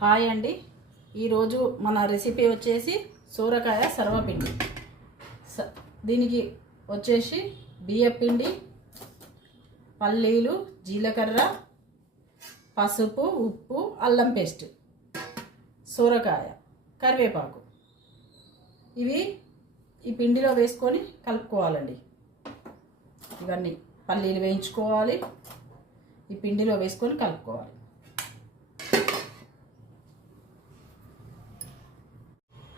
Hi అండి. ఈరోజు మన రెసిపీ వచ్చేసి సూరకాయ సర్వపిండి. స- దీనికి వచ్చేసి బియ్యపిండి పల్లీలు జీలకర్ర పసుపు ఉప్పు అల్లం పేస్ట్ సూరకాయ కరివేపాకు. ఇవి ఈ పిండిలో వేసుకొని కలుపుకోవాలండి. ఇవన్నీ పల్లీలు వేయించుకోవాలి. ఈ పిండిలో వేసుకొని కలుపుకోవాలి.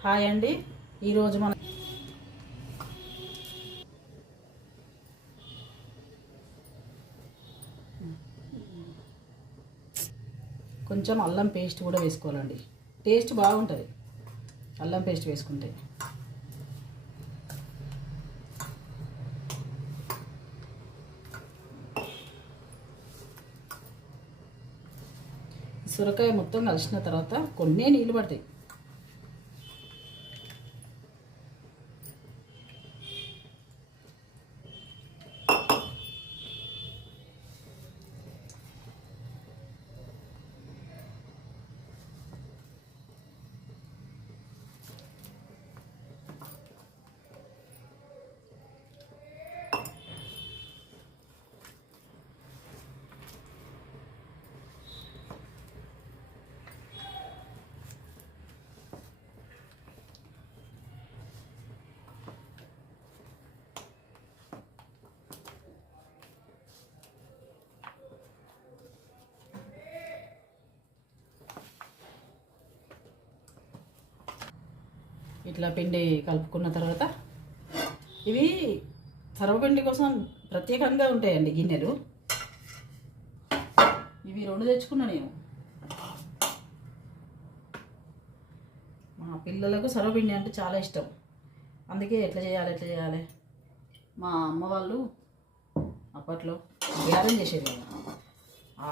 హాయ్ అండి. ఈరోజు మన కొంచెం అల్లం పేస్ట్ కూడా వేసుకోవాలండి. టేస్ట్ బాగుంటుంది. అల్లం పేస్ట్ వేసుకుంటే. సొరకాయ మొత్తం కలిసిన తర్వాత కొన్నే నీళ్ళు పడతాయి. ఇట్లా పిండి కలుపుకున్న తర్వాత ఇవి సర్వపిండి కోసం ప్రత్యేకంగా ఉంటాయండి గిన్నెలు. ఇవి రెండు తెచ్చుకున్నా నేను. మా పిల్లలకు సర్వపిండి అంటే చాలా ఇష్టం. అందుకే ఎట్లా చేయాలి ఎట్లా చేయాలి? మా అమ్మ వాళ్ళు అప్పట్లో గ్యారెం చేసేది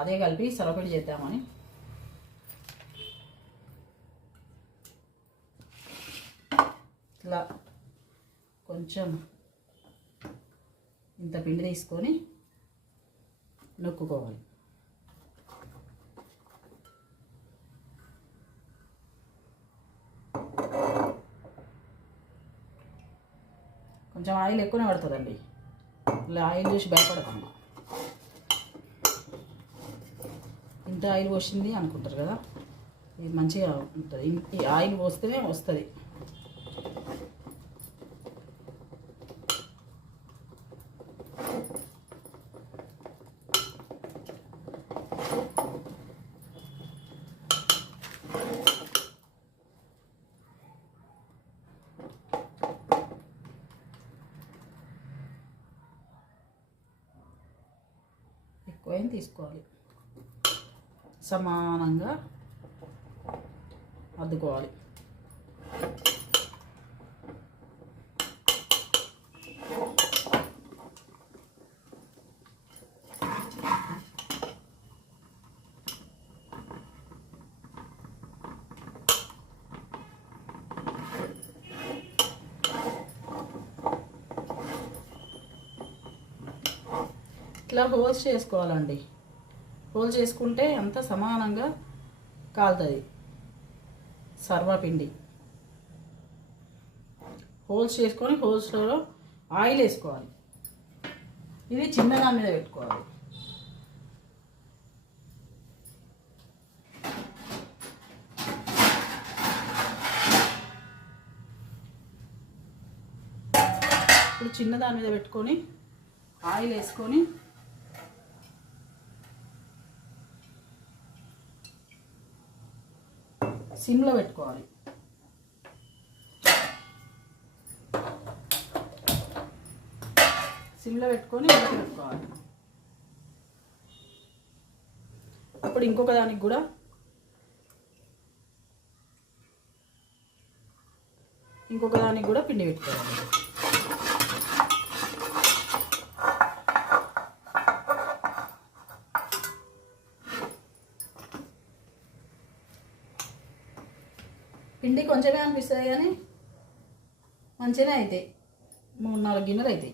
అదే కలిపి సర్వపిండి చేద్దామని. ఇట్లా కొంచెం ఇంత పిండి తీసుకొని నొక్కుకోవాలి. కొంచెం ఆయిల్ ఎక్కువనే పడుతుందండి. ఇలా ఆయిల్ చూసి భయపడకండి ఇంత ఆయిల్ పోసింది అనుకుంటారు కదా ఇది మంచిగా ఉంటుంది. ఆయిల్ పోస్తేనే వస్తుంది. ఎక్కువైన తీసుకోవాలి? సమానంగా అద్దుకోవాలి. ఇట్లా హోల్స్ చేసుకోవాలండి. హోల్ చేసుకుంటే అంత సమానంగా కాలుతుంది. సర్వపిండి హోల్స్ చేసుకొని హోల్స్లో ఆయిల్ వేసుకోవాలి. ఇది చిన్నగా మీద పెట్టుకోవాలి. ఇప్పుడు చిన్న దాని మీద పెట్టుకొని ఆయిల్ వేసుకొని సిమ్లో పెట్టుకోవాలి. సిమ్లో పెట్టుకొని పెట్టుకోవాలి. అప్పుడు ఇంకొక దానికి కూడా ఇంకొక దానికి కూడా పిండి పెట్టుకోవాలి. పిండి కొంచెమే అనిపిస్తుంది కానీ మంచిగానే అవుతాయి మూడు నాలుగు గిన్నెలు అవుతాయి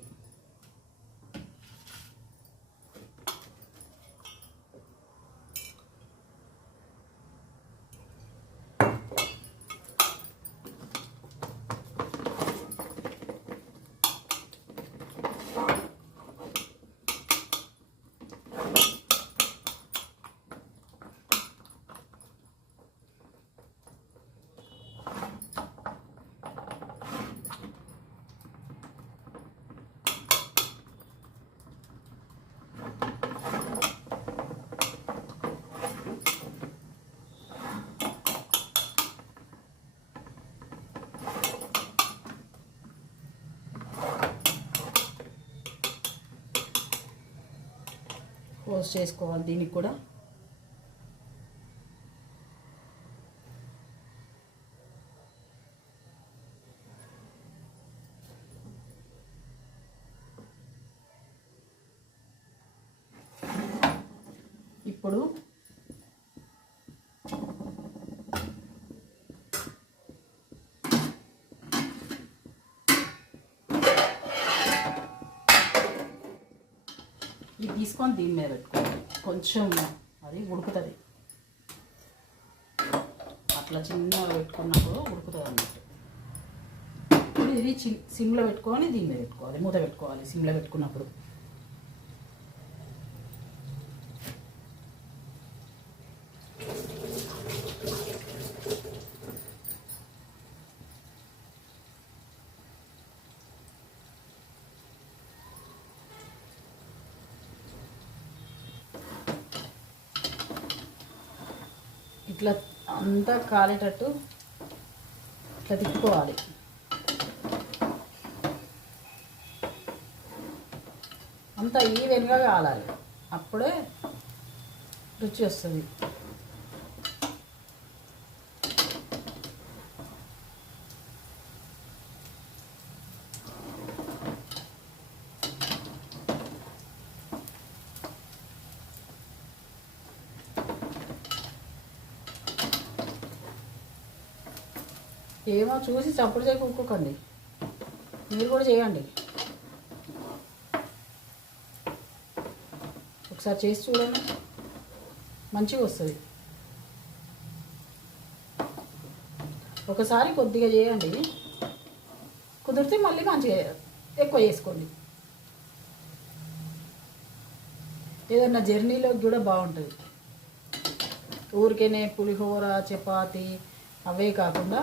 క్లోజ్ చేసుకోవాలి దీనికి కూడా. ఇప్పుడు ఇది తీసుకొని దీని మీద పెట్టుకోవాలి. కొంచెం అది ఉడుకుతుంది. అట్లా చిన్నగా పెట్టుకున్నప్పుడు ఉడుకుతుంది అన్నట్టు. ఇప్పుడు ఇది చి సిమ్లో పెట్టుకొని దీని మీద పెట్టుకోవాలి. మూత పెట్టుకోవాలి సిమ్లో పెట్టుకున్నప్పుడు. ఇట్లా అంతా కాలేటట్టు ఇట్లా తిప్పుకోవాలి. అంతా ఈవెన్గా కాలాలి. అప్పుడే రుచి వస్తుంది. ఏమో చూసి చప్పుడు చేయి కుక్కోకండి. మీరు కూడా చేయండి. ఒకసారి చేసి చూడండి. మంచిగా వస్తుంది. ఒకసారి కొద్దిగా చేయండి. కుదిరితే మళ్ళీ మంచిగా ఎక్కువ చేసుకోండి. ఏదన్నా జర్నీలోకి కూడా బాగుంటుంది. ఊరికేనే పులిహోర చపాతి అవే కాకుండా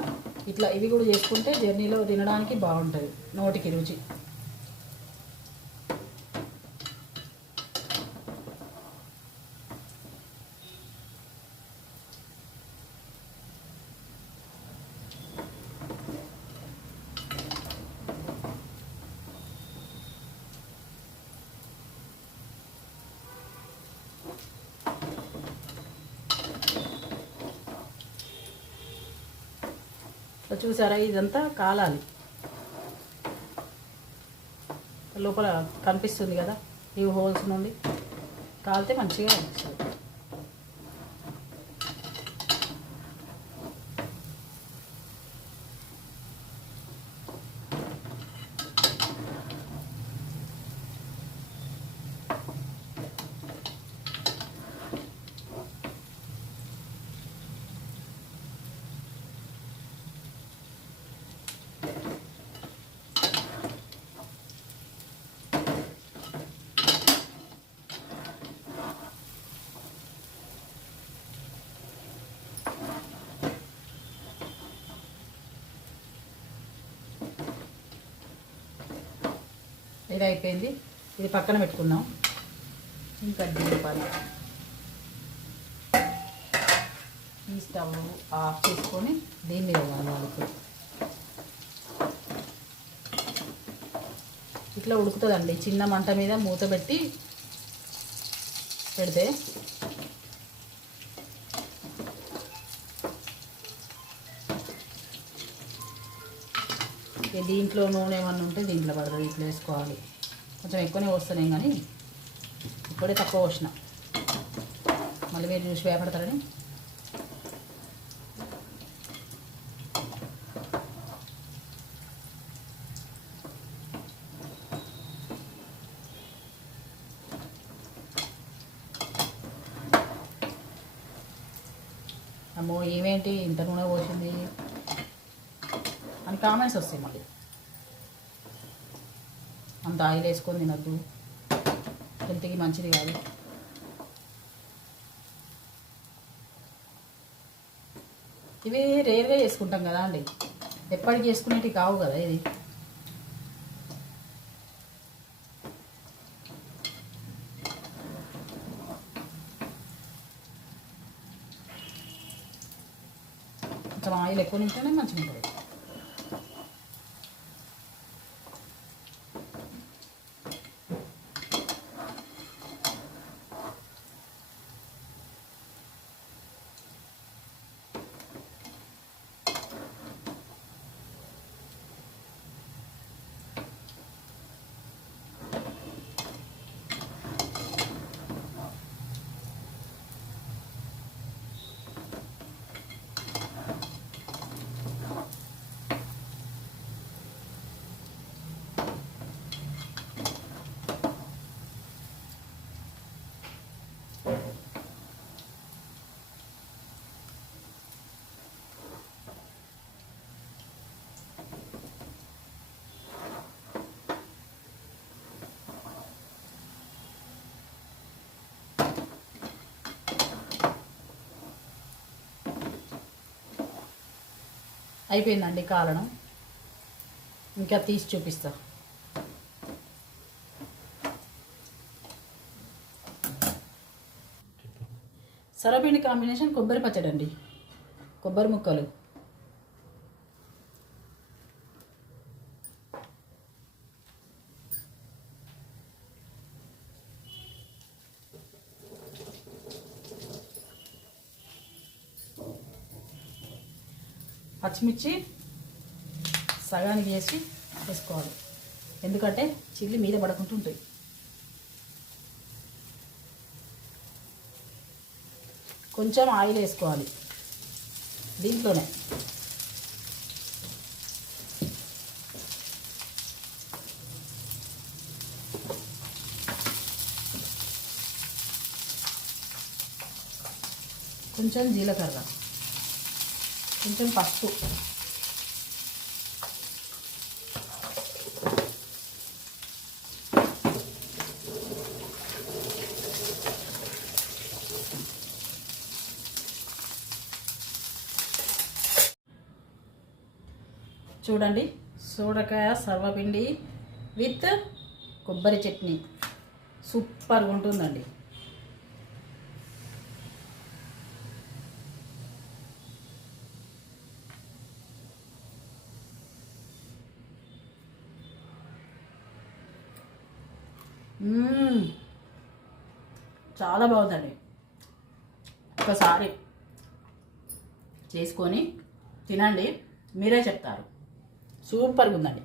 ఇట్లా ఇవి కూడా చేసుకుంటే జర్నీలో తినడానికి బాగుంటుంది నోటికి రుచి. చూసారా ఇదంతా కాలాలి. లోపల కనిపిస్తుంది కదా ఈ హోల్స్ నుండి. కాలితే మంచిగా అనిపిస్తుంది. ఇది అయిపోయింది. ఇది పక్కన పెట్టుకుందాం. ఇంకా దీపాలి ఈ స్టవ్ ఆఫ్ చేసుకొని దీని మీద వాళ్ళకు. ఇట్లా ఉడుకుతుందండి. చిన్న మంట మీద మూత పెట్టి పెడితే దీంట్లో నూనె ఏమన్నా ఉంటే దీంట్లో పడుతుంది ఇట్లా వేసుకోవాలి. కొంచెం ఎక్కువనే వస్తున్నాయి కానీ ఇప్పుడే తక్కువ పోసిన. మళ్ళీ మీరు చూసి వేపడతారని. అమ్మో ఏమేంటి ఇంత నూనె పోసింది? అని కామెంట్స్ వస్తాయి మళ్ళీ. అంత ఆయిల్ వేసుకొని తినద్దు. హెల్త్కి మంచిది కాదు. ఇవి రేర్గా చేసుకుంటాం కదా అండి. ఎప్పటికి చేసుకునేటివి కావు కదా ఇది. కొంచెం ఆయిల్ ఎక్కువ తింటేనే మంచిగా ఉంటుంది అయిపోయిందండి కాలడం ఇంకా తీసి చూపిస్తా. సరపిండి కాంబినేషన్ కొబ్బరి పచ్చడి అండి కొబ్బరి ముక్కలు. పచ్చిమిర్చి సగానికి వేసి వేసుకోవాలి. ఎందుకంటే చిల్లి మీద పడకుండా ఉంటాయి. కొంచెం ఆయిల్ వేసుకోవాలి దీంట్లోనే. కొంచెం జీలకర్ర. కొంచెం పసుపు. చూడండి సూడకాయ సర్వపిండి విత్ కొబ్బరి చట్నీ. సూపర్గా ఉంటుందండి. చాలా బాగుందండి. ఒకసారి చేసుకొని తినండి. మీరే చెప్తారు. సూపర్గా ఉందండి